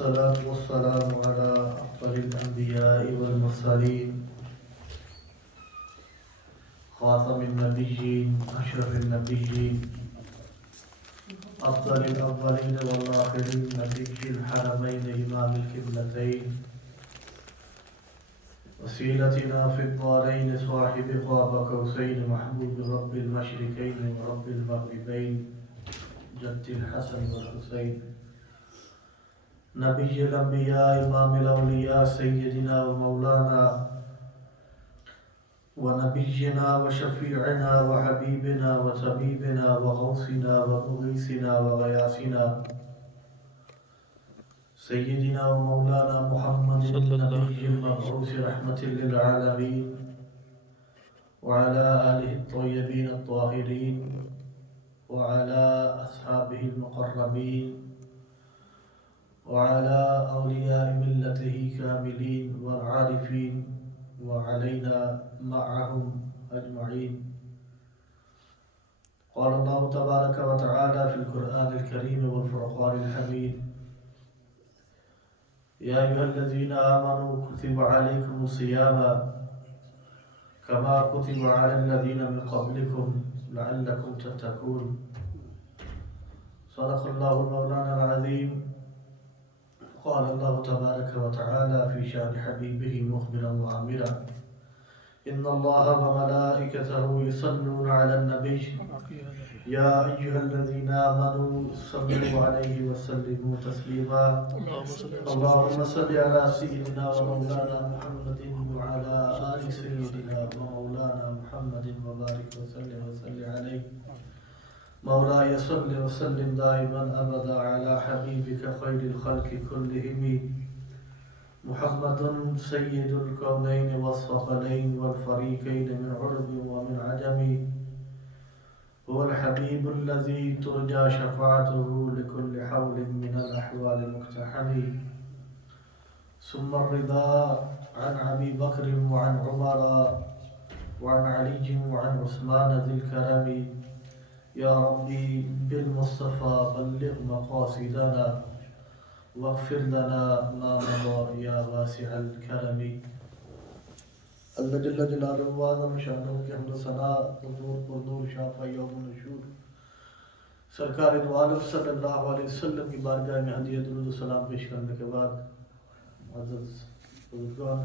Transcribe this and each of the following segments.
والصلاة والسلام على أفضل الأنبياء والمرسلين خاتم النبيين أشرف النبيين أفضل الأولين والآخرين نبي الحرمين إمام القبلتين وسيلتنا في الدارين صاحب قاب قوسين محبوب رب المشرقين ورب المغربين جد الحسن والحسين نبي الأنبياء إمام الأولياء سيدنا ومولانا ونبينا وشفيعنا وحبيبنا وطبيبنا وغوثنا ومغيثنا وغياثنا سيدنا ومولانا محمد النبي المبعوث رحمة للعالمين وعلى آله الطيبين الطاهرين وعلى أصحابه المقربين وعلى أولياء ملته كاملين والعارفين وعلينا معهم أجمعين. قال الله تبارك وتعالى في القرآن الكريم والفرقان الحميد: يا أيها الذين آمنوا كتب عليكم الصيام كما كتب على الذين من قبلكم لعلكم تتقون. صدق الله مولانا العظيم. قال الله تبارك وتعالى في شأن حبيبه مخبرا وآمرا: إن الله وملائكته يصلون على النبي يا أيها الذين آمنوا صلوا عليه وسلموا تسليما. اللهم صل على سيدنا ومولانا محمد وعلى آل سيدنا ومولانا محمد وبارك وسلم عليه. مولاي صل وسلم دائما أبدا على حبيبك خير الخلق كلهم محمد سيد الكونين والثقلين والفريقين من عرب ومن عجم. هو الحبيب الذي ترجى شفاعته لكل حول من الأحوال المقتحم. ثم الرضا عن أبي بكر وعن عمر وعن علي وعن عثمان ذي الكرم. يا ربي بالمصطفى بلغ مقاصدنا واغفر لنا ما مضى يا واسع الكرم. اللہ جل جلالہ وعظم شانہ کی حمد و ثنا حضور پر نور شافع یوم النشور سرکار دو عالم صلی اللہ علیہ وسلم کی بارگاہ میں ہدیہ درود و سلام پیش کرنے کے بعد معزز بزرگان،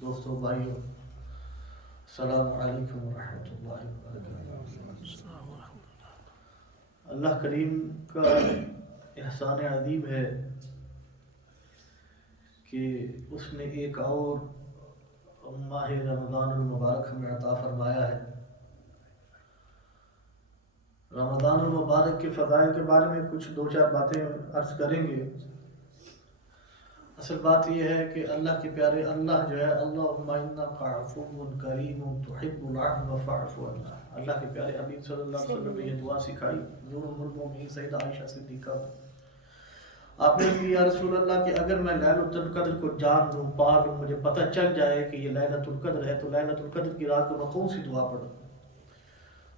دوستوں، بھائیوں، السلام علیکم ورحمۃ اللہ وبرکاتہ۔ اللہ کریم کا احسان عظیم ہے کہ اس نے ایک اور ماہ رمضان المبارک ہمیں عطا فرمایا ہے۔ رمضان المبارک کے فضائل کے بارے میں کچھ دو چار باتیں عرض کریں گے۔ اصل بات یہ ہے کہ اللہ کے پیارے اللہ جو ہے اللہم انک عفو کریم تحب العفو فاعف عنا، اللہ کے پیارے حبیب صلی اللہ علیہ وسلم نے یہ دعا سکھائی نور المؤمنین سیدہ عائشہ صدیقہ کو۔ آپ نے کہا یا رسول اللہ کہ اگر میں لیلۃ القدر کو جان لوں، پا لوں، مجھے پتہ چل جائے کہ یہ لیلۃ القدر ہے تو لیلۃ القدر کی رات کو میں کون سی دعا پڑھوں؟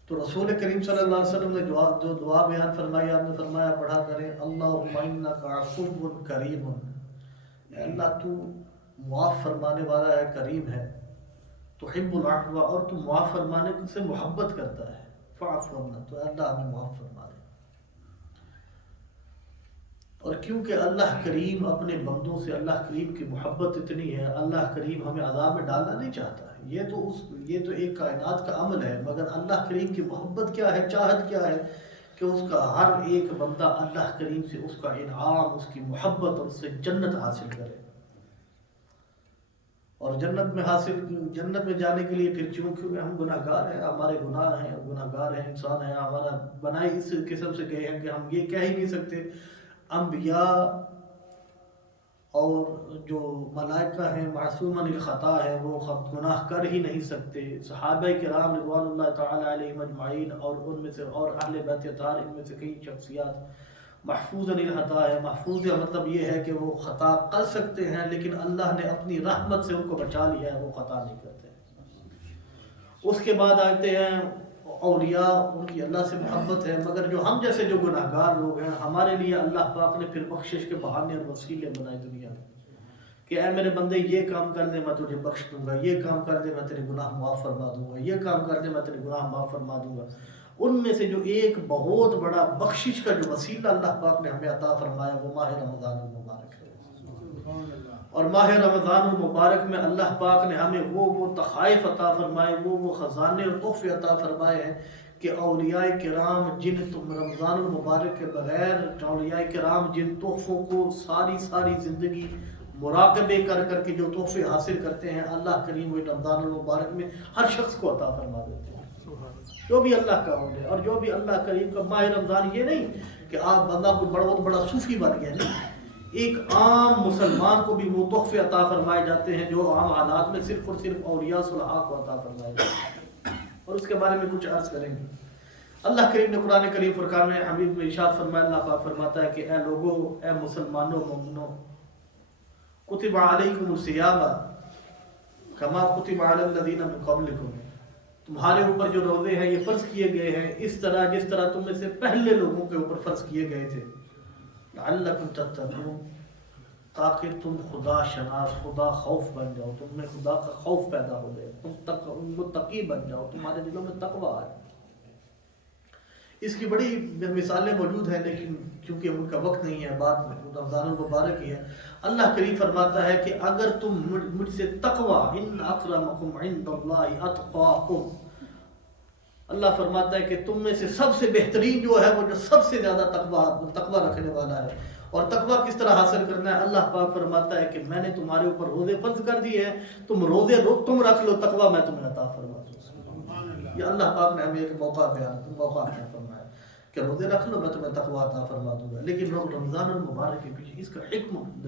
تو رسول کریم صلی اللہ علیہ وسلم نے جو دعا بیان فرمائی، آپ نے فرمایا پڑھا کریں اللہم انک عفو کریم، اے اللہ تو معاف فرمانے والا ہے، کریم ہے، تحب العفو، اور تو معاف فرمانے سے محبت کرتا ہے، فاعف عنا، تو اللہ ہمیں معاف فرما دے۔ اور کیونکہ اللہ کریم اپنے بندوں سے، اللہ کریم کی محبت اتنی ہے، اللہ کریم ہمیں عذاب میں ڈالنا نہیں چاہتا ہے، یہ تو ایک کائنات کا عمل ہے، مگر اللہ کریم کی محبت کیا ہے، چاہت کیا ہے کہ اس کا ہر ایک بندہ اللہ کریم سے اس کا انعام، اس کی محبت اور اس سے جنت حاصل کرے۔ اور جنت میں جانے کے لیے پھر چونکہ ہم گناہ گار ہیں، ہمارے گناہ ہیں، گناہ گار ہیں، انسان ہیں، ہمارا بنائی اس قسم سے گئے ہیں کہ ہم یہ کہہ ہی نہیں سکتے۔ انبیاء اور جو ملائکہ ہیں معصوم عن الخطا ہے، وہ گناہ کر ہی نہیں سکتے۔ صحابہ کرام رضوان اللہ تعالی علیہم اجمعین اور ان میں سے اور اہل بیت اطہار، ان میں سے کئی شخصیات محفوظ عن الخطا ہے۔ محفوظ کا مطلب یہ ہے کہ وہ خطا کر سکتے ہیں لیکن اللہ نے اپنی رحمت سے ان کو بچا لیا ہے، وہ خطا نہیں کرتے۔ اس کے بعد آتے ہیں اولیاء ان کی اللہ سے محبت ہے، مگر جو ہم جیسے جو گناہگار لوگ ہیں ہمارے لیے اللہ پاک نے پھر بخشش کے بہانے اور وسیلے بنائے دنیا میں کہ اے میرے بندے یہ کام کر دے میں تجھے بخش دوں گا، یہ کام کر دے میں تیرے گناہ معاف فرما دوں گا، یہ کام کر دے میں تیرے گناہ معاف فرما دوں گا۔ ان میں سے جو ایک بہت بڑا بخشش کا جو وسیلہ اللہ پاک نے ہمیں عطا فرمایا وہ ماہ رمضان المبارک ہے۔ اور ماہ رمضان المبارک میں اللہ پاک نے ہمیں وہ تحائف عطا فرمائے، وہ خزانے اور تحفے عطا فرمائے ہیں کہ اولیاء کرام جن رمضان المبارک کے بغیر اولیاء کرام جن تحفوں کو ساری زندگی مراقبے کر کے جو تحفے حاصل کرتے ہیں، اللہ کریم وہ رمضان المبارک میں ہر شخص کو عطا فرما دیتے ہیں جو بھی اللہ کا ہو جائے۔ اور جو بھی اللہ کریم کا ماہ رمضان یہ نہیں کہ آپ بندہ کوئی بہت بڑا صوفی بن گیا، نہیں، ایک عام مسلمان کو بھی وہ تحفے عطا فرمائے جاتے ہیں جو عام حالات میں صرف اور صرف اولیاء صلحاء کو عطا فرمائے جاتے ہیں، اور اس کے بارے میں کچھ عرض کریں گے۔ اللہ کریم نے قرآن کریم فرقان حمید میں ارشاد فرمایا، اللہ پاک فرماتا ہے کہ اے لوگوں، اے مسلمانوں مومنوں، کتب علیکم الصیام کما کتب علی الذین من قبلکم، تمہارے اوپر جو روزے ہیں یہ فرض کیے گئے ہیں اس طرح جس طرح تم میں سے پہلے لوگوں کے اوپر فرض کیے گئے تھے، لعلکم تتقون، تاکہ تم خدا شناس، خدا خوف بن جاؤ، تم میں خدا کا خوف پیدا ہو جائے، تم متقی بن جاؤ، تمہارے دلوں میں تقوی آئے۔ اس کی بڑی مثالیں موجود ہیں لیکن کیونکہ ان کا وقت نہیں ہے، بعد میں رمضان المبارک ہی ہے۔ اللہ کریم فرماتا ہے کہ اگر تم مجھ سے تقوی، ان اکرمکم عند اللہ اتقاکم، اللہ فرماتا ہے کہ تم میں سے سب سے بہترین جو ہے وہ جو سب سے زیادہ تقوی رکھنے والا ہے۔ اور تقوی کس طرح حاصل کرنا ہے؟ اللہ پاک فرماتا ہے کہ میں نے تمہارے اوپر روزے فرض کر دیے ہیں، تم روزے تم رکھ لو، تقوی میں تمہیں عطا فرما دوں۔ یہ اللہ پاک نے ہمیں ایک موقع بیان فرمایا کہ روزے رکھ لو میں تمہیں تقوی عطا فرما دوں گا۔ لیکن رمضان المبارک کے پیچھے اس کا حکمت،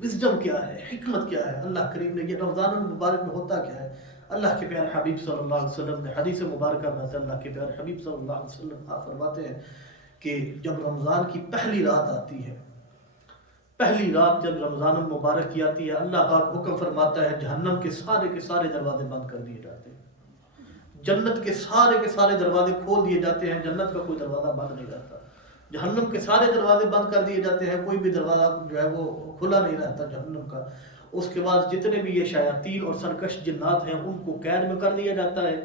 وزڈم کیا ہے، حکمت کیا ہے؟ اللہ کریم نے یہ رمضان المبارک میں ہوتا کیا ہے؟ اللہ کے پیارے حبیب صلی اللہ علیہ وسلم نے حدیث مبارکہ میں سے اللہ کے پیارے حبیب صلی اللہ علیہ وسلم فرماتے ہیں کہ جب رمضان کی پہلی رات آتی ہے، پہلی رات جب رمضان المبارک کی آتی ہے، اللہ پاک حکم فرماتا ہے جہنم کے سارے دروازے بند کر دیے جاتے ہیں، جنت کے سارے دروازے کھول دیے جاتے ہیں، جنت کا کوئی دروازہ بند نہیں رہتا، جہنم کے سارے دروازے بند کر دیے جاتے ہیں، کوئی بھی دروازہ جو ہے وہ کھلا نہیں رہتا جہنم کا۔ اس کے بعد جتنے بھی یہ شیاطین اور سرکش جنات ہیں ان کو قید میں کر دیا جاتا ہے۔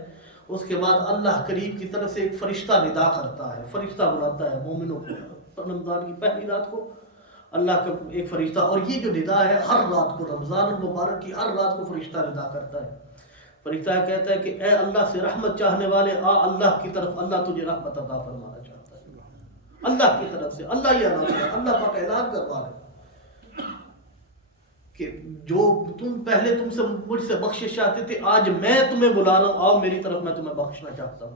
اس کے بعد اللہ کریم کی طرف سے ایک فرشتہ ندا کرتا ہے، فرشتہ بلاتا ہے مومنوں کو رمضان کی پہلی رات کو، اللہ کا ایک فرشتہ، اور یہ جو ندا ہے ہر رات کو، رمضان المبارک کی ہر رات کو فرشتہ ندا کرتا ہے۔ فرشتہ کہتا ہے کہ اے اللہ سے رحمت چاہنے والے آ اللہ کی طرف، اللہ تجھے رحمت عطا فرمانا چاہتا ہے، اللہ کی طرف سے۔ اللہ یہ اللہ پاک اعلان کروا رہے کہ جو تم سے مجھ سے بخشش چاہتے تھے، آج میں تمہیں بلا رہا ہوں، آؤ میری طرف، میں تمہیں بخشنا چاہتا ہوں۔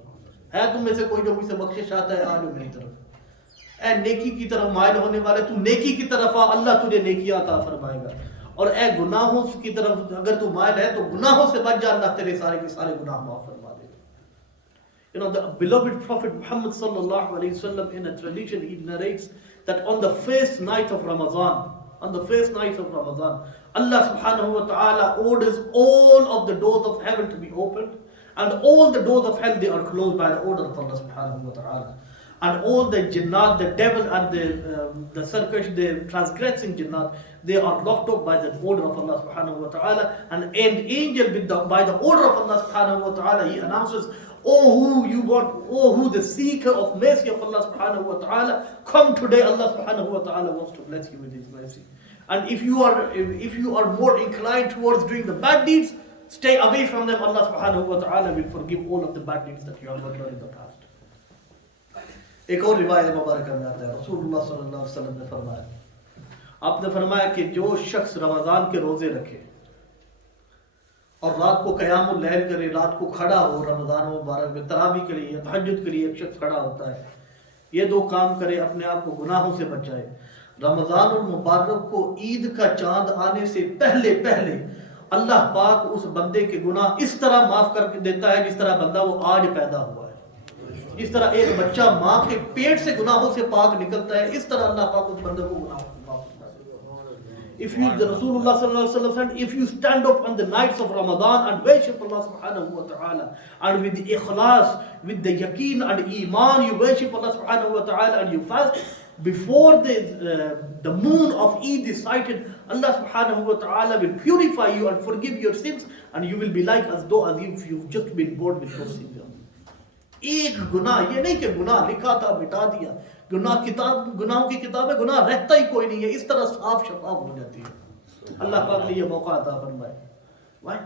ہے تم میں سے کوئی جو مجھ سے بخشش چاہتا ہے، آج میری طرف، اے نیکی کی طرف مائل ہونے والے، تو نیکی کی طرف آ، اللہ تجھے نیکی عطا فرمائے گا۔ اور اے گناہوں کی طرف اگر تو مائل ہے تو گناہوں سے بچ جا، اللہ تیرے سارے کے سارے گناہ معاف فرما دے گا۔ The beloved Prophet Muhammad sallallahu alaihi wasallam in a tradition he narrates that on the first night of Ramadan, Allah subhanahu wa ta'ala orders all of the doors of heaven to be opened, and all the doors of hell they are closed by the order of Allah subhanahu wa ta'ala. And all the jinnat, the devil and the circus, the transgressing jinnat, they are locked up by the order of Allah subhanahu wa ta'ala. And an angel by the order of Allah subhanahu wa ta'ala, he announces, oh who the seeker of mercy of Allah subhanahu wa ta'ala, come today, Allah subhanahu wa ta'ala wants to bless you with his mercy. And if you are more inclined towards doing the bad deeds, stay away from them. Allah subhanahu wa ta'ala will forgive all of the bad deeds that you have done in the past. ایک اور روایت مبارکہ میں آتا ہے، رسول اللہ صلی اللہ علیہ وسلم نے فرمایا، آپ نے فرمایا کہ جو شخص رمضان کے روزے رکھے اور رات کو قیام اللیل کرے، رات کو کھڑا ہو رمضان مبارک میں تراویح کے لیے، تہجد کے لیے ایک شخص کھڑا ہوتا ہے، یہ دو کام کرے، اپنے آپ کو گناہوں سے بچائے، رمضان المبارک کو عید کا چاند آنے سے پہلے اللہ پاک اس بندے کے گناہ اس طرح معاف کر کے دیتا ہے جس طرح بندہ وہ آج پیدا ہوا ہے۔ جس طرح ایک بچہ ماں کے پیٹ سے گناہوں سے پاک نکلتا ہے، اس طرح اللہ پاک اس بندے کو گناہوں سے معاف کرتا ہے۔ If you, the Rasulullah sallallahu alaihi wasallam said, if you stand up on the nights of Ramadan and worship Allah subhanahu wa ta'ala, and with the ikhlas, with the yaqeen and iman, you worship Allah subhanahu wa ta'ala and you fast, before the moon of Eid is sighted, Allah subhanahu wa ta'ala will purify you and forgive your sins, and you will be like as though as if you've just been born with no sins. एक गुनाह, ये नहीं कि गुनाह लिखा था मिटा दिया, गुनाहों की किताब में गुनाह रहता ही कोई नहीं है, इस तरह साफ शफाफ हो जाती है. अल्लाह पाक ने ये मौका अता फरमाया. Why?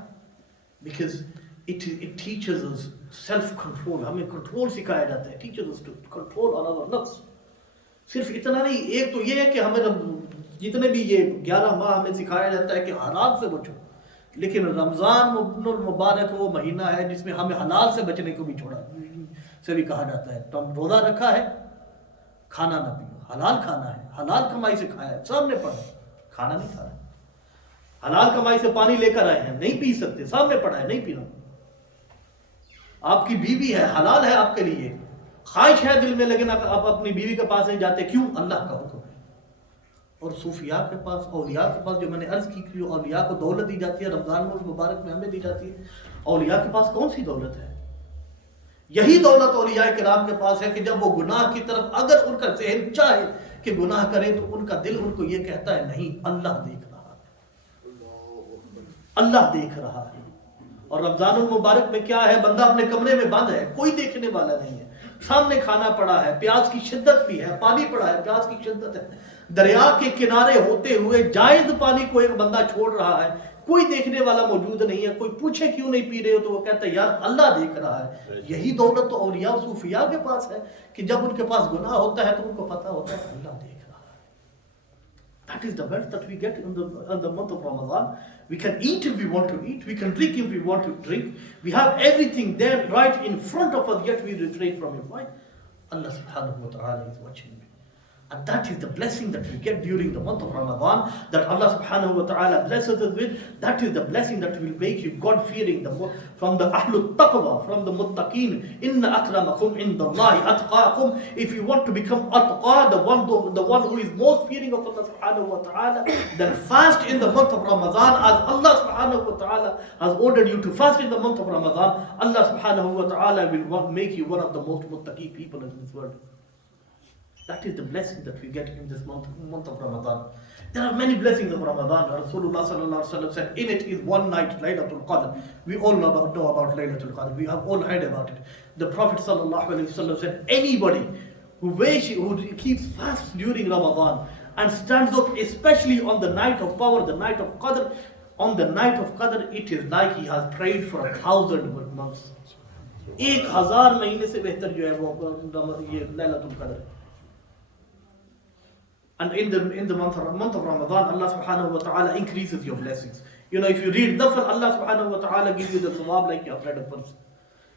Because it teaches us self-control. हमें कंट्रोल सिखाया जाता है. Teaches us to control on our nafs. सिर्फ इतना नहीं, एक तो ये है कि हमें जितने भी ये 11 माह हमें सिखाया जाता है कि हराम से बचो, लेकिन रमज़ान मुबारक वो महीना है जिसमें हमें हलाल से बचने को भी छोड़ा से भी कहा जाता है. तो हम रोज़ा रखा है, खाना ना पियो, हलाल खाना है, हलाल कमाई से खाया है, सामने पड़ा है, खाना नहीं खा रहा. हलाल कमाई से पानी लेकर आए हैं, नहीं पी सकते, सामने पड़ा है, नहीं पीना. आपकी बीवी है, हलाल है आपके लिए, ख्वाहिश है दिल में, लेकिन आप अपनी बीवी के पास नहीं जाते, क्यों? अल्लाह का हुक्म है. और सूफिया के पास, औलिया के पास, जो मैंने अर्ज की औलिया को दौलत दी जाती है, रमजान मुबारक में हमें दी जाती है. औलिया के पास कौन सी दौलत है? यही दौलत औलिया किराम के पास है कि जब वो गुनाह की तरफ, अगर उनका ज़हन चाहे कि गुनाह करें, तो उनका दिल उनको ये कहता है नहीं, अल्लाह देख रहा है, अल्लाह देख रहा है. और रमजान मुबारक में क्या है? बंदा अपने कमरे में बंद है, कोई देखने वाला नहीं है, सामने खाना पड़ा है, प्याज की शिद्दत भी है, पानी पड़ा है, प्याज की शिद्दत है, दरिया के किनारे होते हुए जायज पानी को एक बंदा छोड़ रहा है, कोई देखने वाला मौजूद नहीं है, कोई पूछे क्यों नहीं पी रहे हो, तो वो कहता है यार अल्लाह देख रहा है. यही दौलत तो औलिया सूफिया के पास है कि जब उनके पास गुनाह होता है तो उनको पता होता है अल्लाह देख रहा है. That is the wealth that we get in the month of Ramadan. We can eat if we want to eat, we can drink if we want to drink, we have everything there right in front of us, yet we refrain from it. Why? Allah subhanahu wa ta'ala is watching me. And that is the blessing that we get during the month of Ramadan, that Allah subhanahu wa ta'ala blesses us with. That is the blessing that will make you God-fearing, from the Ahlul Taqwa, from the Muttaqeen. Inna akramakum indallahi atqaakum. If you want to become atqa, the one who is most fearing of Allah subhanahu wa ta'ala, then fast in the month of Ramadan, as Allah subhanahu wa ta'ala has ordered you to fast in the month of Ramadan. Allah subhanahu wa ta'ala will make you one of the most muttaqi people in this world. That is the blessing that we get in this month of Ramadan. There are many blessings of Ramadan. Rasulullah sallallahu alaihi wasallam said, in it is one night, Laylatul Qadr. We all know about Laylatul Qadr. We have all heard about it. The Prophet sallallahu alaihi wasallam said, anybody who keeps fast during Ramadan and stands up, especially on the night of power, the night of Qadr, on the night of Qadr, it is like he has prayed for 1,000 months. 1000 महीने से बेहतर जो है वो ये लैलतुल क़द्र. And in the month of Ramadan, Allah subhanahu wa ta'ala increases your blessings. You know, if you read Nafal, Allah subhanahu wa ta'ala gives you the sawab like you have read a verse.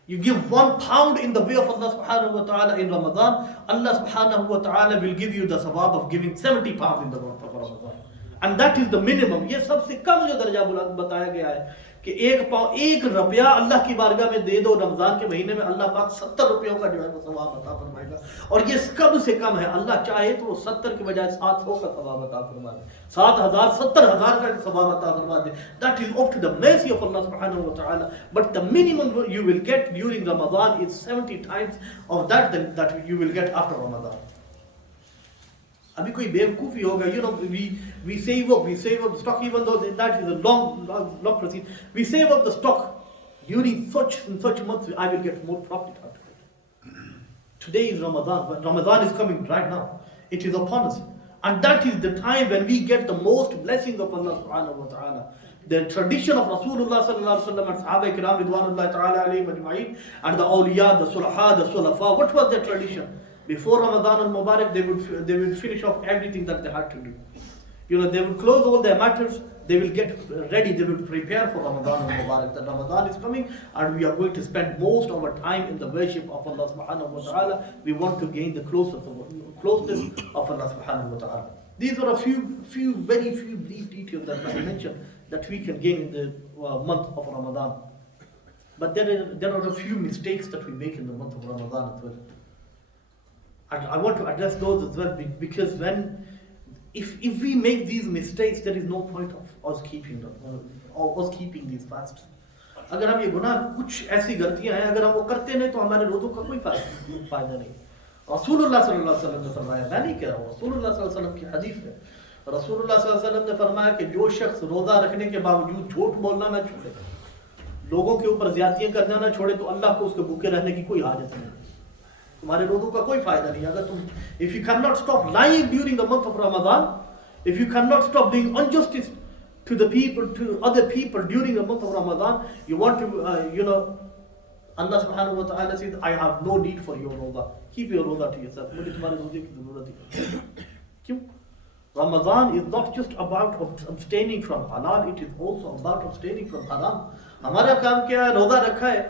You give £1 in the way of Allah subhanahu wa ta'ala in Ramadan, Allah subhanahu wa ta'ala will give you the sawab of giving £70 in the month of Ramadan. And that is the minimum. ये सबसे कम जो दर्जा बताया गया है कि 1 रुपया अल्लाह की बारगाह में दे दो रमजान के महीने में, अल्लाह पाक 70 रुपयों का जो है वो सवाब अता फरमाएगा. और ये कम से कम है, अल्लाह चाहे तो वो 70 के बजाय 700 का सवाब अता फरमा दे, 7,000 70,000 का सवाब अता फरमा दे. That is up to the mercy of Allah subhanahu wa ta'ala. But the minimum you will get during Ramadan is 70 times of that you will get after Ramadan. अभी कोई बेवकूफ़ी होगा, you know, we save up the stock, even though that is a long process. We save up the stock during such and such months. I will get more profit out of it. Today is Ramadan, but Ramadan is coming right now. It is upon us, and that is the time when we get the most blessings of Allah subhanahu wa ta'ala. The tradition of Rasulullah sallallahu alaihi wasallam and Sahaba Kiram ridwanullahi ta'ala alayhim ajma'in, and the awliya, the sulaha, the sulafa. What was their tradition? Before Ramadan al-Mubarak, they would finish off everything that they had to do. You know, they would close all their matters, they will get ready, they will prepare for Ramadan al-Mubarak. That Ramadan is coming and we are going to spend most of our time in the worship of Allah subhanahu wa ta'ala. We want to gain the closeness of Allah subhanahu wa ta'ala. These are a very few brief details that I mentioned that we can gain in the month of Ramadan. But there are a few mistakes that we make in the month of Ramadan as well. And I want to address those as well, because when if we make these mistakes, there is no point of us keeping these fasts. अगर हम ये गुनाह कुछ ऐसी गलतियां हैं अगर हम वो करते नहीं तो हमारे रोज़ों का कोई फायदा नहीं। रसूलुल्लाह सल्लल्लाहु अलैहि वसल्लम ने फरमाया, मैं नहीं कह रहा हूँ, रसूलुल्लाह सल्लल्लाहु अलैहि वसल्लम की हदीस है, रसूलुल्लाह सल्लल्लाहु अलैहि वसल्लम ने फरमाया कि जो शख्स रोज़ा रखने के बावजूद झूठ बोलना ना छोड़े, लोगों के ऊपर ज्यादतियां करना ना छोड़े, तो अल्लाह को उसके भूखे रहने की कोई हाजत नहीं, तुम्हारे रोज़ों का कोई फायदा नहीं। अगर तुम if you cannot stop lying during the month of Ramadan, if you cannot stop doing injustice to the people, to other people during the month of Ramadan, you want to Allah subhanahu wa ta'ala says, I have no need for your roza. Keep your roza to yourself. मुझे तुम्हारे रोजे की जरूरत ही क्यों? Ramadan is not just about abstaining from halal, it is also about abstaining from haram. हमारा काम क्या है? रोजा रखा है,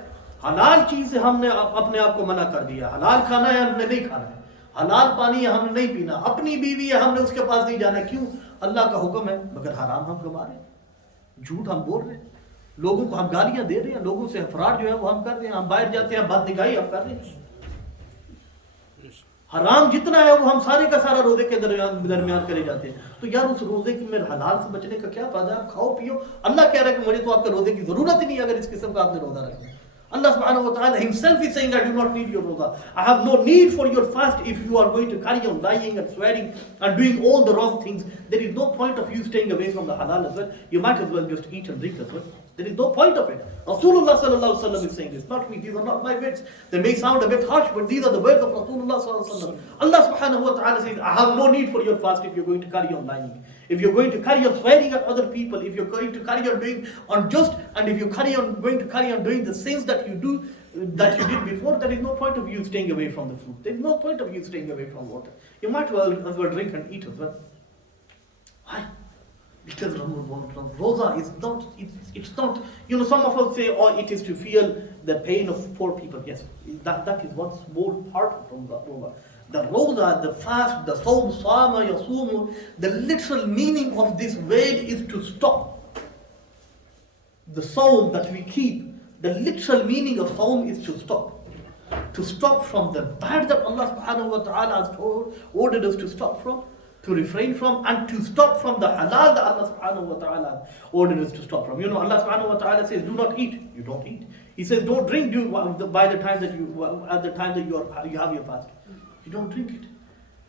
हलाल चीज से हमने अपने आप को मना कर दिया, हलाल खाना है हमने नहीं खाना है, हलाल पानी है हमने नहीं पीना, अपनी बीवी है हमने उसके पास नहीं जाना। क्यों? अल्लाह का हुक्म है, मगर हराम हम कमा रहे हैं, झूठ हम बोल रहे हैं, लोगों को हम गालियां दे रहे हैं, लोगों से फ्रॉड जो है वो हम कर रहे हैं, हम बाहर जाते हैं बदनिगाही हम कर रहे हैं। हराम जितना है वो हम सारे का सारा रोजे के दरमियान करे जाते हैं। तो यार उस रोजे की में हलाल से बचने का क्या फायदा? आप खाओ पियो, अल्लाह कह रहा है कि मुझे तो आपके रोजे की जरूरत ही नहीं अगर इस किस्म का आपने रोजा रखा है। Allah subhanahu wa ta'ala himself is saying, I do not need your roza. I have no need for your fast if you are going to carry on lying and swearing and doing all the wrong things. There is no point of you staying away from the halal as well. You might as well just eat and drink as well. There is no point of it. Rasulullah sallallahu alaihi wasallam is saying this, not me. These are not my words. They may sound a bit harsh, but these are the words of Rasulullah sallallahu alaihi wasallam. Allah subhanahu wa ta'ala says, I have no need for your fast if you're going to carry on lying, if you're going to carry on swearing at other people, if you're going to carry on doing unjust, and if you're going to carry on doing the sins that you do, that you did before. There is no point of you staying away from the food. There is no point of you staying away from water. You might as well drink and eat as well. Why? Because roza is not, it's not, some of us say, oh, it is to feel the pain of poor people. Yes, that is one small part from the roza. The roza, the fast, the sawm, sama, yasumu, the literal meaning of this word is to stop. The sawm that we keep, the literal meaning of sawm is to stop. To stop from the bad that Allah subhanahu wa ta'ala has ordered us to stop from, to refrain from, and to stop from the halal that Allah subhanahu wa ta'ala ordered us to stop from. Allah subhanahu wa ta'ala says, do not eat. You don't eat. He says, don't drink by the time that you have your fast. You don't drink it.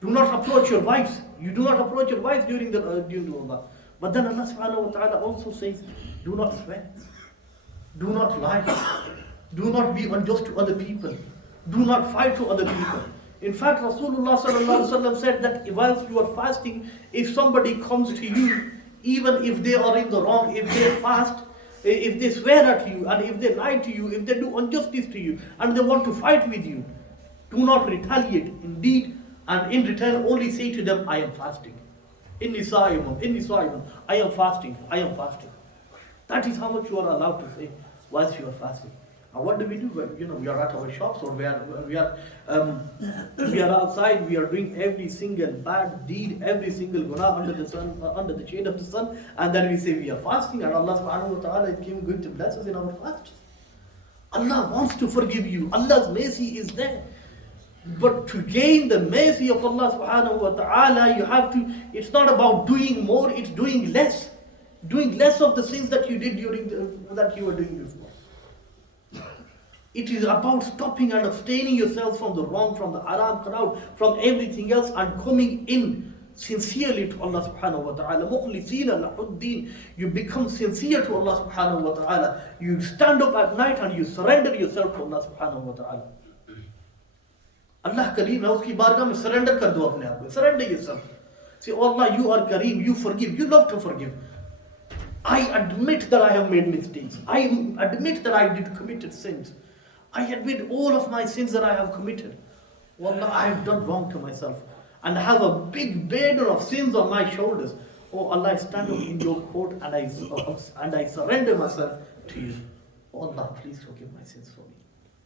Do not approach your wives. You do not approach your wives during the Allah. But then Allah subhanahu wa ta'ala also says, do not swear. Do not lie. Do not be unjust to other people. Do not fight to other people. In fact, Rasulullah sallallahu alaihi wasallam said that whilst you are fasting, if somebody comes to you, even if they are in the wrong, if they fast, if they swear at you, and if they lie to you, if they do injustice to you, and they want to fight with you, do not retaliate. Indeed, and in return only say to them, I am fasting. Inni sa'imun, I am fasting, I am fasting. That is how much you are allowed to say whilst you are fasting. Now what do? We are at our shops, or we are outside. We are doing every single bad deed, every single guna under the sun, under the shade of the sun, and then we say we are fasting, and Allah subhanahu wa ta'ala is going to bless us in our fast. Allah wants to forgive you. Allah's mercy is there. But to gain the mercy of Allah subhanahu wa ta'ala, you have to, it's not about doing more, it's doing less. Doing less of the sins that you did that you were doing before. It is about stopping and abstaining yourself from the wrong, from the haram crowd, from everything else, and coming in sincerely to Allah subhanahu wa ta'ala. Mukhlisina lahuddin. You become sincere to Allah subhanahu wa ta'ala. You stand up at night and you surrender yourself to Allah subhanahu wa ta'ala. Allah Kareem hai, uski bargah mein surrender kar do apne aap ko. Surrender yourself. Say, oh Allah, you are Kareem, you forgive, you love to forgive. I admit that I have made mistakes. I admit that I did committed sins. I admit all of my sins that I have committed. Wallah, I have done wrong to myself. And I have a big burden of sins on my shoulders. Oh Allah, I stand up in your court and I surrender myself to you. Oh Allah, please forgive my sins for me.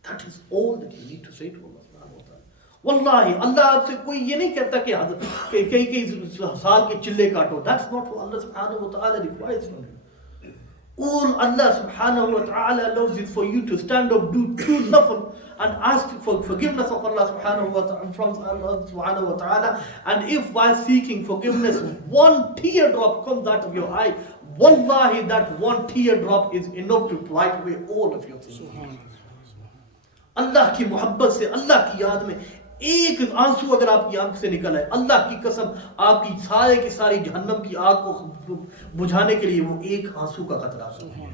That is all that you need to say to Allah subhanahu wa ta'ala. Wallahi, Allah आपसे कोई ये नहीं कहता कि कई साल के चिल्ले काटो. That's not what Allah subhanahu wa ta'ala requires from you. All Allah subhanahu wa ta'ala loves is for you to stand up, do true nafl, and ask for forgiveness of Allah subhanahu wa ta'ala from Allah subhanahu wa ta'ala. And if while seeking forgiveness, one teardrop comes out of your eye, wallahi, that one teardrop is enough to wipe away all of your sins. Allah ki muhabbat se, Allah ki yaad mein एक आंसू अगर आपकी आंख से निकल आए, अल्लाह की कसम आपकी सारे की सारी जहन्नम की आग को बुझाने के लिए वो एक आंसू का कतरा है.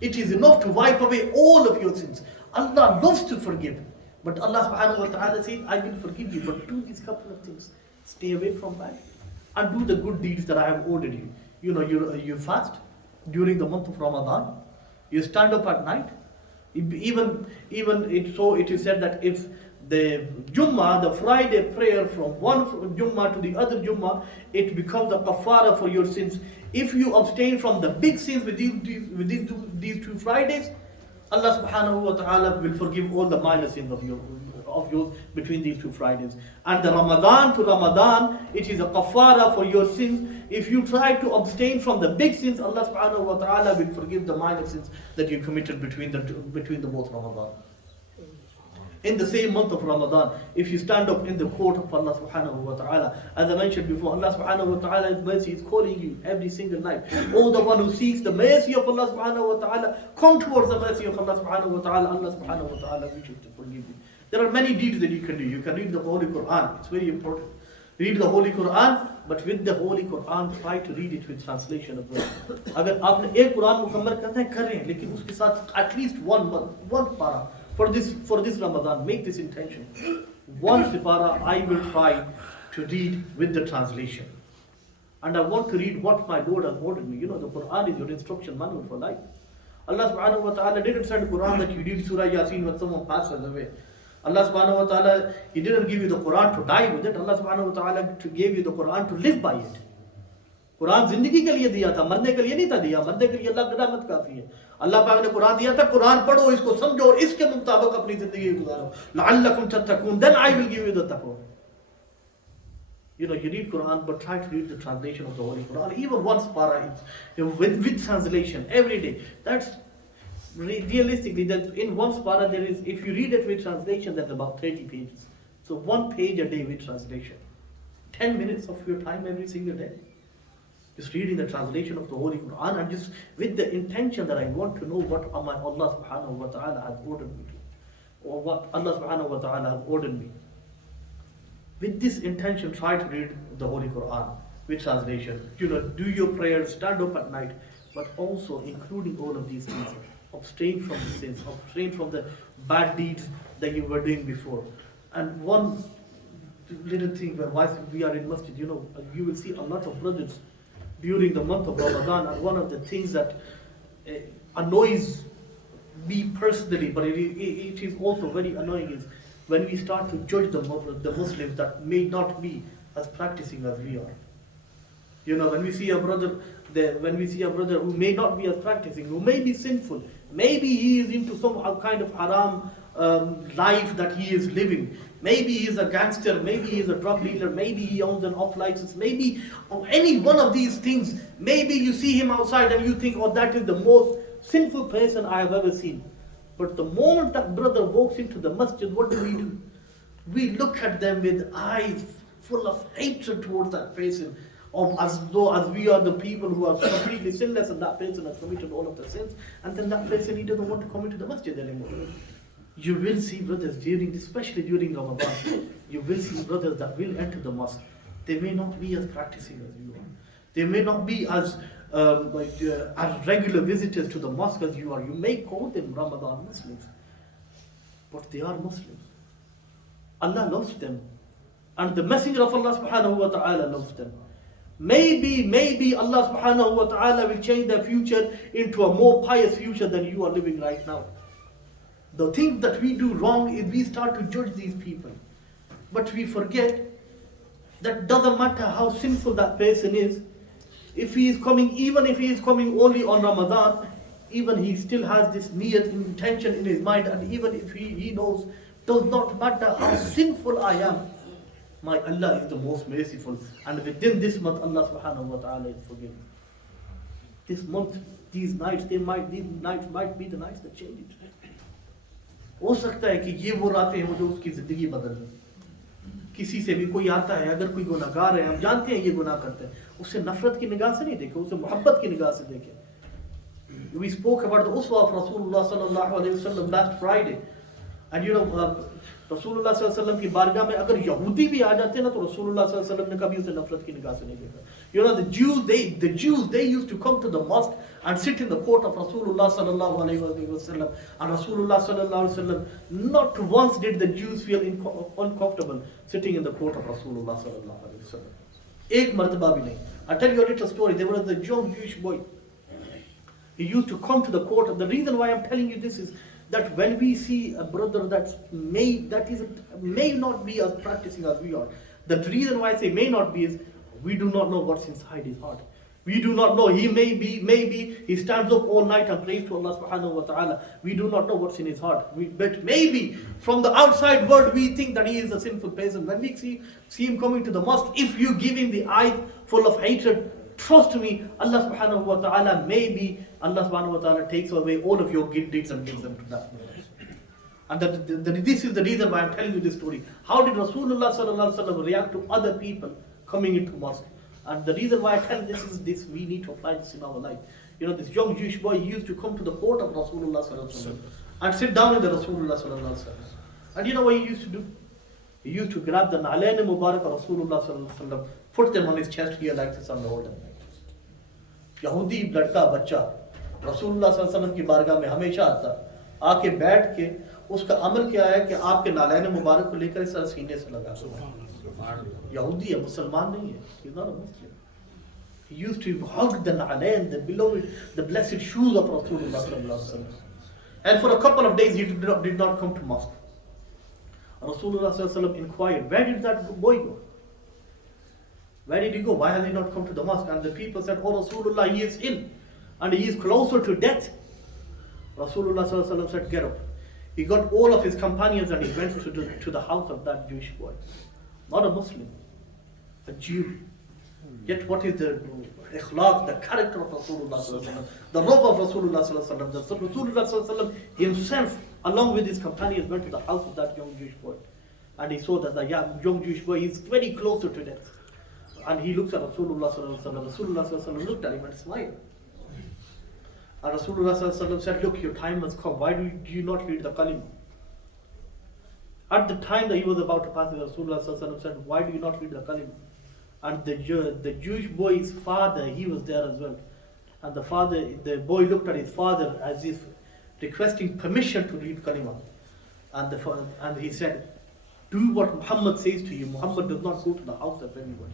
It is enough to wipe away all of your sins. Allah loves to forgive, but Allah subhanahu wa ta'ala says, I will forgive you, but do these couple of things. Stay away from bad and do the good deeds that I have ordered you. You know, you fast during the month of Ramadan. You stand up at night. Even it is said that if the Jummah, the Friday prayer from one Jummah to the other Jummah, it becomes a kafara for your sins. If you abstain from the big sins with these two Fridays, Allah subhanahu wa ta'ala will forgive all the minor sins of yours between these two Fridays. And the Ramadan to Ramadan, it is a kafara for your sins. If you try to abstain from the big sins, Allah subhanahu wa ta'ala will forgive the minor sins that you committed between the both Ramadan. In the same month of Ramadan, if you stand up in the court of Allah subhanahu wa ta'ala, as I mentioned before, Allah subhanahu wa ta'ala's mercy is calling you every single night. Oh, the one who seeks the mercy of Allah subhanahu wa ta'ala, come towards the mercy of Allah subhanahu wa ta'ala. Allah subhanahu wa ta'ala wishes to forgive you. There are many deeds that you can do. You can read the Holy Quran. It's very important. Read the Holy Quran, but with the Holy Quran, try to read it with translation as well. अगर आपने एक कुरान मुकम्मल करना है, कर रहे हैं, लेकिन उसके साथ at least 1 month, 1 para. For this Ramadan, make this intention. One sipara I will try to read with the translation. And I want to read what my Lord has ordered me. You know, the Quran is your instruction manual for life. Allah subhanahu wa ta'ala didn't send the Quran that you read Surah Yasin when someone passes away. Allah subhanahu wa ta'ala, He didn't give you the Quran to die with it. Allah subhanahu wa ta'ala gave you the Quran to live by it. Quran जिंदगी के लिए दिया था, मरने के लिए नहीं था दिया. मरने के लिए अल्लाह की रहमत काफी है. अल्लाह पाक ने कुरान दिया था, कुरान पढ़ो, इसको समझो और इसके मुताबिक अपनी जिंदगी गुजारो. लअल्लकुम तत्तकून, then I will give you the taqwa. You know, you read Quran, but try to read the translation of the Holy Quran. Even once para with translation every day. That's realistically that in one para there is, if you read it with translation, that's about 30 pages. So 1 page a day with translation. 10 minutes of your time every single day. Just reading the translation of the Holy Quran and just with the intention that I want to know what Allah subhanahu wa ta'ala has ordered me to, or what Allah subhanahu wa ta'ala has ordered me. With this intention, try to read the Holy Quran with translation. You know, do your prayers, stand up at night, but also including all of these things. Abstain from the sins, abstain from the bad deeds that you were doing before. And one little thing, while we are in masjid, you know, you will see a lot of brothers during the month of Ramadan, and one of the things that annoys me personally, but it is also very annoying, is when we start to judge the Muslims that may not be as practicing as we are. You know, when we see a brother who may not be as practicing, who may be sinful, maybe he is into some kind of haram life that he is living. Maybe he is a gangster, maybe he is a drug dealer, maybe he owns an off license, maybe any one of these things. Maybe you see him outside and you think, oh, that is the most sinful person I have ever seen. But the moment that brother walks into the masjid, what do? We look at them with eyes full of hatred towards that person, as we are the people who are completely sinless, and that person has committed all of the sins, and then that person, he doesn't want to come into the masjid anymore. You will see brothers especially during Ramadan, you will see brothers that will enter the mosque. They may not be as practicing as you are. They may not be as regular visitors to the mosque as you are. You may call them Ramadan Muslims, but they are Muslims. Allah loves them, and the Messenger of Allah subhanahu wa ta'ala loves them. Maybe Allah subhanahu wa ta'ala will change their future into a more pious future than you are living right now. The thing that we do wrong is we start to judge these people. But we forget that doesn't matter how sinful that person is. If he is coming, even if he is coming only on Ramadan, even he still has this niyat intention in his mind, and even if he knows, does not matter how sinful I am, my Allah is the most merciful, and within this month Allah subhanahu wa ta'ala is forgiving. this month, these nights might be the nights that change it. हो सकता है कि ये वो रातें हैं जो उसकी जिंदगी बदल दें. किसी से भी कोई आता है, अगर कोई गुनाहगार है, हम जानते हैं ये गुनाह करते हैं, उसे नफरत की निगाह से नहीं देखें, उसे मोहब्बत की निगाह से देखें. We spoke about the uswa of Rasulullah sallallahu alaihi wasallam last Friday, and Rasulullah sallallahu alaihi wasallam की बारगाह में अगर यहूदी भी आ जाते हैं ना, तो Rasulullah sallallahu alaihi wasallam ने कभी उसे नफरत की निगाह से नहीं देखा. The Jews they used to come to the mosque and sit in the court of Rasulullah sallallahu alaihi wasallam, and Rasulullah sallallahu alaihi wasallam, not once did the Jews feel uncomfortable sitting in the court of Rasulullah sallallahu alaihi wasallam. एक मर्तबा भी नहीं. I'll tell you a little story. There was a young Jewish boy. He used to come to the court. And the reason why I'm telling you this is that when we see a brother that may not be as practicing as we are, the reason why I say may not be is we do not know what's inside his heart. We do not know. He maybe he stands up all night and prays to Allah subhanahu wa ta'ala. We do not know what's in his heart. But maybe from the outside world we think that he is a sinful person. When we see him coming to the mosque, if you give him the eyes full of hatred, trust me, Allah subhanahu wa ta'ala, maybe Allah subhanahu wa ta'ala takes away all of your good deeds and gives them to that man. And this is the reason why I'm telling you this story. How did Rasulullah sallallahu alaihi wasallam react to other people coming into mosque? And the reason why I tell this is this: we need to apply this in our life. This young Jewish boy used to come to the court of Rasulullah sallallahu alaihi wasallam and sit down in the Rasulullah sallallahu alaihi wasallam. And you know what he used to do? He used to grab the Nalayn Mubarak of Rasulullah sallallahu alaihi wasallam, put them on his chest here like this on the whole night. Yahudi ladka bacha Rasulullah sallallahu alaihi wasallam की बारगाह में हमेशा आता, आके बैठ के उसका अमल क्या है कि आपके नालैन मुबारक को लेकर इस सीने से लगा दो. यहूदी है, मुसलमान नहीं है. He's not a Muslim. He used to hug the nalayn, the beloved, the blessed shoes of Rasulullah sallallahu alaihi wasallam. And for a couple of days he did not come to mosque. Rasulullah sallallahu alaihi wasallam inquired, where did that boy go? Where did he go? Why has he not come to the mosque? And the people said, oh Rasulullah, he is ill and he is closer to death. Rasulullah sallallahu alaihi wasallam said, get up. He got all of his companions and he went to the house of that Jewish boy. Not a Muslim, a Jew. Yet what is the ikhlaq, the character of Rasulullah sallallahu alaihi wasallam, the robe of Rasulullah sallallahu alaihi wasallam. The Rasulullah sallallahu alaihi wasallam himself, along with his companions, went to the house of that young Jewish boy. And he saw that the young Jewish boy is very closer to death. And he looks at Rasulullah sallallahu alaihi wasallam. Rasulullah sallallahu alaihi wasallam looked at him and smiled. And Rasulullah sallallahu alaihi wasallam said, look, your time has come. Why do you not read the kalima? At the time that he was about to pass, Rasulullah sallallahu alaihi wasallam said, why do you not read the kalima? And the Jewish boy's father, he was there as well. And the boy looked at his father as if requesting permission to read kalima. And he said, do what Muhammad says to you. Muhammad does not go to the house of anybody.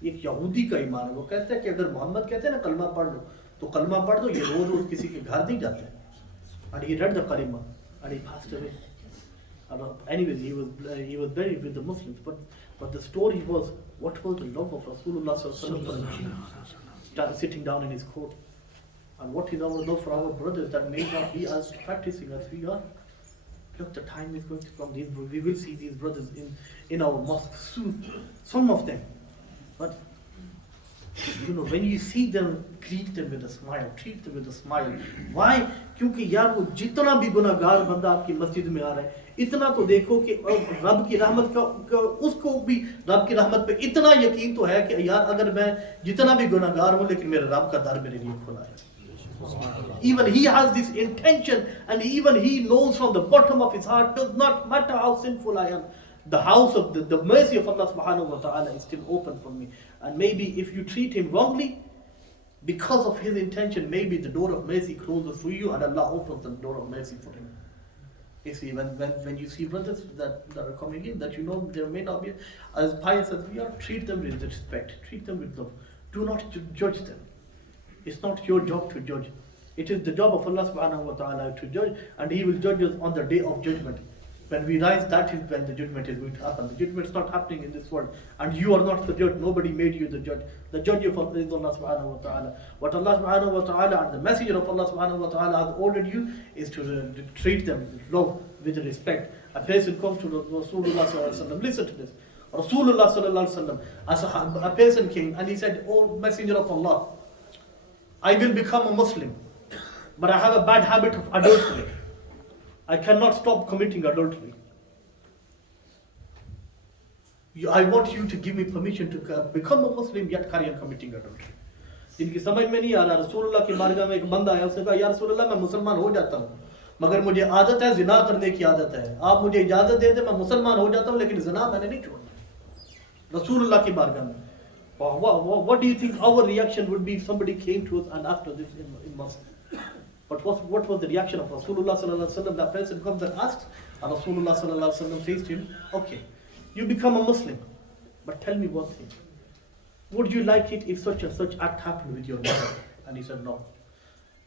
एक यहूदी का ईमान है, वो कहता है कि अगर मोहम्मद कहते हैं ना कलमा पढ़ लो, तो कलमा पढ़ दो, ये रोज किसी के घर नहीं जाते. And he read the kalima and he passed away. Anyways, he was buried with the Muslims. But the story was, what was the love of Rasulullah sallallahu alaihi wasallam sitting down in his court, and what is our love for our brothers that may not be as practicing as we are. Look, the time is going to come. We will see these brothers in our mosque soon. Some of them. But when you see them, greet them with a smile. Treat them with a smile. Why? क्योंकि यार वो जितना भी गुनाहगार बंदा आपकी मस्जिद में आ रहा है, इतना तो देखो कि रब की रहमत का उसको भी रब की रहमत पे इतना यकीन तो है कि यार अगर मैं जितना भी गुनाहगार हूँ, लेकिन मेरे रब का दर मेरे लिए खुला है. Even he has this intention, and even he knows from the bottom of his heart, does not matter how sinful I am, the house of the mercy of Allah subhanahu wa ta'ala is still open for me. And maybe if you treat him wrongly, because of his intention, maybe the door of mercy closes for you and Allah opens the door of mercy for him. You see, when you see brothers that are coming in, that there may not be as pious as we are, treat them with respect, treat them with love. Do not judge them. It's not your job to judge. It is the job of Allah subhanahu wa ta'ala to judge, and He will judge us on the day of judgment. When we rise, that is when the judgment is going to happen. The judgment is not happening in this world, and you are not the judge. Nobody made you the judge. The judge of Allah is Allah subhanahu wa ta'ala. What Allah subhanahu wa ta'ala and the messenger of Allah subhanahu wa ta'ala has ordered you is to treat them with love, with respect. A person comes to Rasulullah sallallahu alaihi wasallam. Listen to this. Rasulullah sallallahu alaihi wasallam, a person came and he said, "Oh Messenger of Allah, I will become a Muslim, but I have a bad habit of adultery. I cannot stop committing adultery. I want you to give me permission to become a Muslim yet carry on committing adultery. जिनकी समझ में नहीं आ रहा, रसूलुल्लाह की बारगाह में एक बंदा आया, उसने कहा या रसूलुल्लाह मैं मुसलमान हो जाता हूँ, मगर मुझे आदत है जिना करने की आदत है, आप मुझे इजाजत दे दे मैं मुसलमान हो जाता हूँ, लेकिन जिना मैंने नहीं छोड़ना। रसूलुल्लाह की बारगाह में what do you think our reaction would be if somebody came to us and asked us this in mosque? But what was the reaction of Rasulullah sallallahu alaihi wasallam? That person comes and asks, and Rasulullah sallallahu alaihi wasallam says to him, okay, you become a Muslim, but tell me one thing. Would you like it if such and such act happened with your mother? And he said no.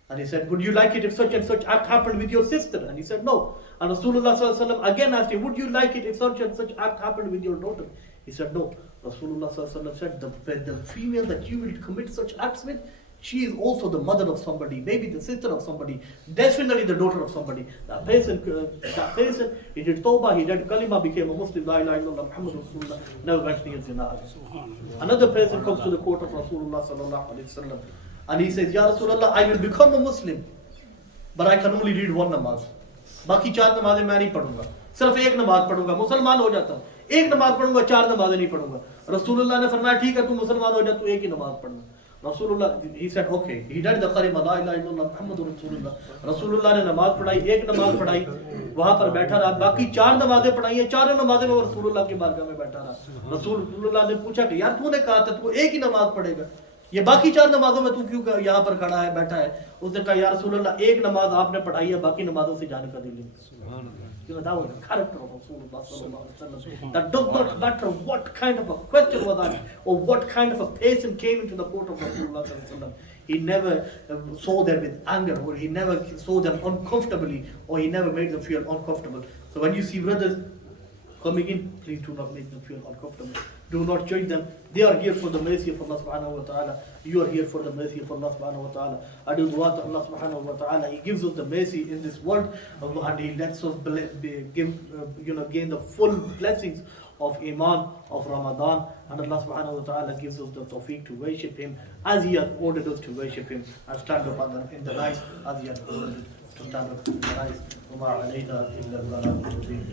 And he said, would you like it if such and such act happened with your sister? And he said no. And Rasulullah sallallahu alaihi wasallam again asked him, would you like it if such and such act happened with your daughter? He said no. Rasulullah sallallahu alaihi wasallam said, the female that you will commit such acts with, she is also the mother of somebody, maybe the sister of somebody, definitely the daughter of somebody. That person, he did tawbah, he did kalima, became a Muslim, la ilaha illallah, Muhammad Rasulullah, never went near zina. Another person comes to the court of Rasulullah sallallahu alaihi wasallam, and he says, Ya Rasulullah, I will become a Muslim, but I can only read one namaz. बाकी चार नमाजें मैं नहीं पढ़ूंगा, सिर्फ एक नमाज पढ़ूंगा, मुसलमान हो जाता हूँ, एक नमाज पढ़ूंगा, चार नमाजें नहीं पढ़ूंगा। रसूलुल्लाह ने फरमाया ठीक है तू मुसलमान हो जा, तू एक ही नमाज पढ़ना। Rasulullah, he said okay, he did the kalima la ilaha illallah Muhammadur Rasulullah. Rasulullah ने नमाज पढ़ाई, एक नमाज पढ़ाई, वहां पर बैठा रहा, बाकी चार नमाजें पढ़ाई है, चारों नमाजें में रसूलुल्लाह की बारगाह में बैठा रहा। रसूलुल्लाह ने पूछा कि यार तूने कहा था तू एक ही नमाज पढ़ेगा, ये बाकी चार नमाजों में तू क्यों यहाँ पर खड़ा है, बैठा है? उसने कहा या रसूलुल्लाह एक नमाज आपने पढ़ाई है, बाकी नमाजों से जाने का दिल नहीं। That was the character of Rasulullah sallallahu alaihi wasallam. That does not matter what kind of a question was asked or what kind of a person came into the court of Rasulullah sallallahu alaihi wasallam. He never saw them with anger, or he never saw them uncomfortably, or he never made them feel uncomfortable. So when you see brothers coming in, please do not make them feel uncomfortable. Do not judge them. They are here for the mercy of Allah subhanahu wa ta'ala. You are here for the mercy of Allah subhanahu wa ta'ala. I do dua to Allah subhanahu wa ta'ala. He gives us the mercy in this world, and He lets us gain the full blessings of Iman, of Ramadan, and Allah subhanahu wa ta'ala gives us the tawfiq to worship Him as He has ordered us to worship Him, and stand up in the night as He has ordered us to stand up in the night.